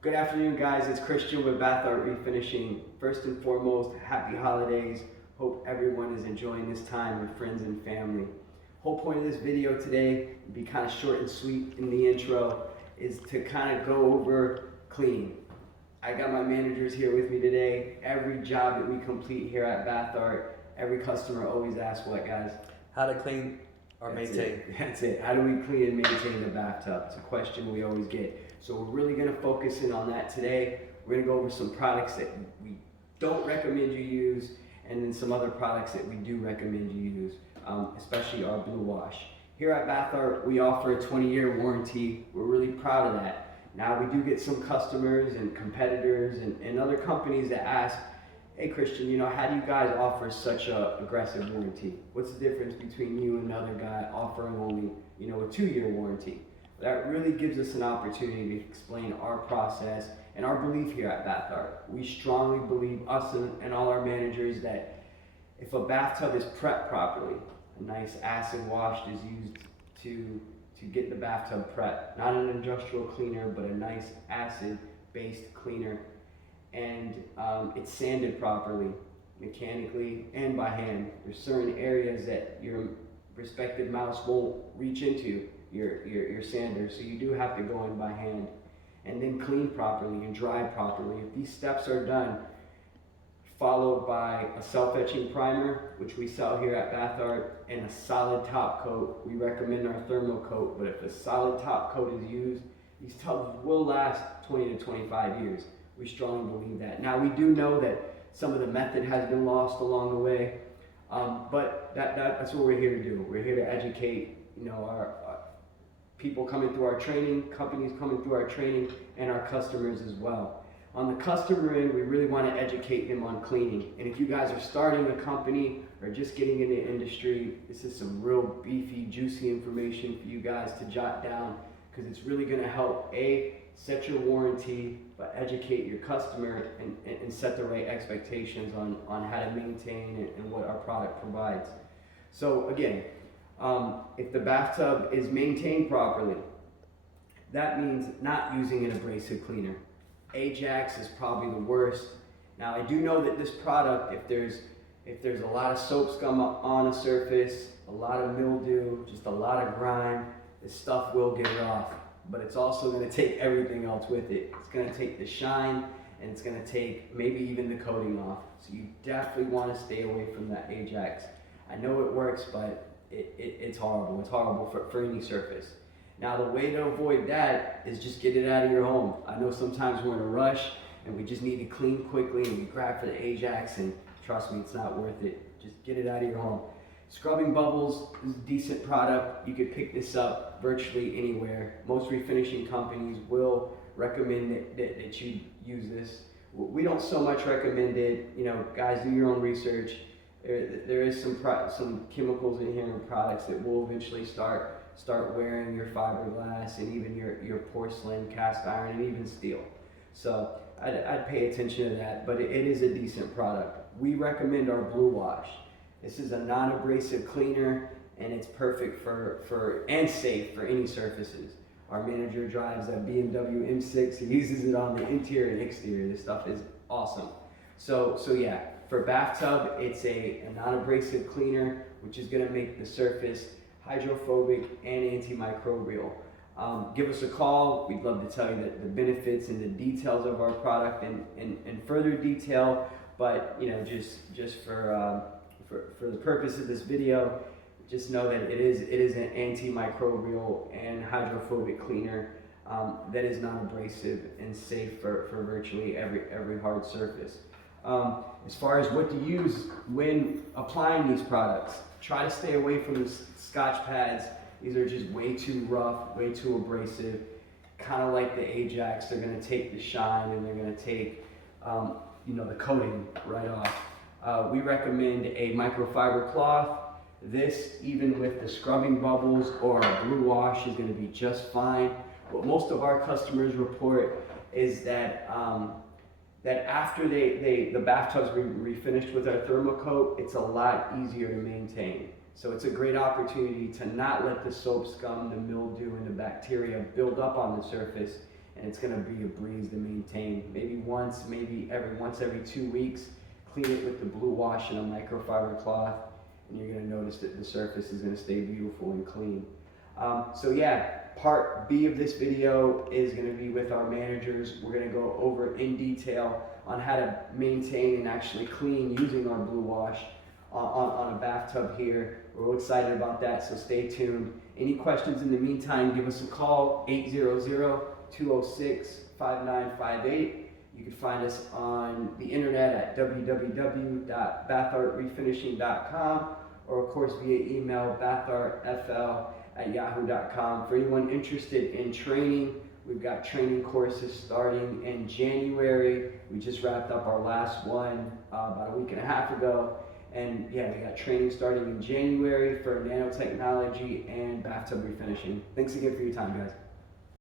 Good afternoon, guys. It's Christian with Refinishing. First and foremost, happy holidays. Hope everyone is enjoying this time with friends and family. Whole point of this video today, be kind of short and sweet in the intro, is to kind of go over cleaning. I got my managers here with me today. Every job that we complete here at Bath Art, every customer always asks what, guys? How to clean or maintain. That's it. How do we clean and maintain the bathtub? It's a question we always get. So we're really going to focus in on that today. We're going to go over some products that we don't recommend you use, and then some other products that we do recommend you use, especially our blue wash. Here at Bath Art, we offer a 20-year warranty. We're really proud of that. Now, we do get some customers and competitors and other companies that ask, hey Christian, how do you guys offer such a aggressive warranty? What's the difference between you and another guy offering only, a 2-year warranty? That really gives us an opportunity to explain our process and our belief here at Bath Art. We strongly believe, us and all our managers, that if a bathtub is prepped properly, a nice acid wash is used to get the bathtub prepped. Not an industrial cleaner, but a nice acid-based cleaner. And it's sanded properly, mechanically and by hand. There's certain areas that your respective mouse won't reach into your sander, so you do have to go in by hand. And then clean properly and dry properly. If these steps are done, followed by a self-etching primer, which we sell here at Bath Art, and a solid top coat. We recommend our thermal coat, but if a solid top coat is used, these tubs will last 20 to 25 years. We strongly believe that. Now, we do know that some of the method has been lost along the way, but that's what we're here to do. We're here to educate, our people coming through our training, companies coming through our training, and our customers as well. On the customer end, we really want to educate them on cleaning. And if you guys are starting a company or just getting in the industry, this is some real beefy, juicy information for you guys to jot down, because it's really going to help, set your warranty, but educate your customer and set the right expectations on how to maintain and what our product provides. So again, if the bathtub is maintained properly, that means not using an abrasive cleaner. Ajax is probably the worst. Now, I do know that this product, if there's a lot of soap scum on a surface, a lot of mildew, just a lot of grime, this stuff will get it off. But it's also going to take everything else with it. It's going to take the shine, and it's going to take maybe even the coating off. So you definitely want to stay away from that Ajax. I know it works, but it's horrible. It's horrible for any surface. Now, the way to avoid that is just get it out of your home. I know sometimes we're in a rush and we just need to clean quickly and we grab for the Ajax, and trust me, it's not worth it. Just get it out of your home. Scrubbing Bubbles is a decent product. You could pick this up virtually anywhere. Most refinishing companies will recommend that you use this. We don't so much recommend it. Guys, do your own research. There is some chemicals in here and products that will eventually start wearing your fiberglass and even your porcelain, cast iron, and even steel. So I'd pay attention to that, but it is a decent product. We recommend our Blue Wash. This is a non-abrasive cleaner, and it's perfect and safe for any surfaces. Our manager drives a BMW M6. He uses it on the interior and exterior. This stuff is awesome. So yeah, for bathtub, it's a non-abrasive cleaner, which is going to make the surface hydrophobic and antimicrobial. Give us a call. We'd love to tell you the benefits and the details of our product in further detail. But just for the purpose of this video, just know that it is an antimicrobial and hydrophobic cleaner that is non-abrasive and safe for virtually every hard surface. As far as what to use when applying these products, try to stay away from the Scotch pads. These are just way too rough, way too abrasive. Kind of like the Ajax, they're going to take the shine and they're going to take the coating right off. We recommend a microfiber cloth. This, even with the Scrubbing Bubbles or a Blue Wash, is going to be just fine. What most of our customers report is that after the bathtub's refinished with our thermal coat, it's a lot easier to maintain. So it's a great opportunity to not let the soap scum, the mildew, and the bacteria build up on the surface, and it's going to be a breeze to maintain. maintain. Maybe once every 2 weeks. Clean it with the blue wash and a microfiber cloth, and you're going to notice that the surface is going to stay beautiful and clean. So yeah, part B of this video is going to be with our managers. We're going to go over in detail on how to maintain and actually clean using our blue wash on a bathtub here. We're real excited about that, so stay tuned. Any questions in the meantime, give us a call, 800-206-5958. You can find us on the internet at www.bathtubrefinishing.com, or of course via email, bathtubfl@yahoo.com. For anyone interested in training, we've got training courses starting in January. We just wrapped up our last one about a week and a half ago. And yeah, we got training starting in January for nanotechnology and bathtub refinishing. Thanks again for your time, guys.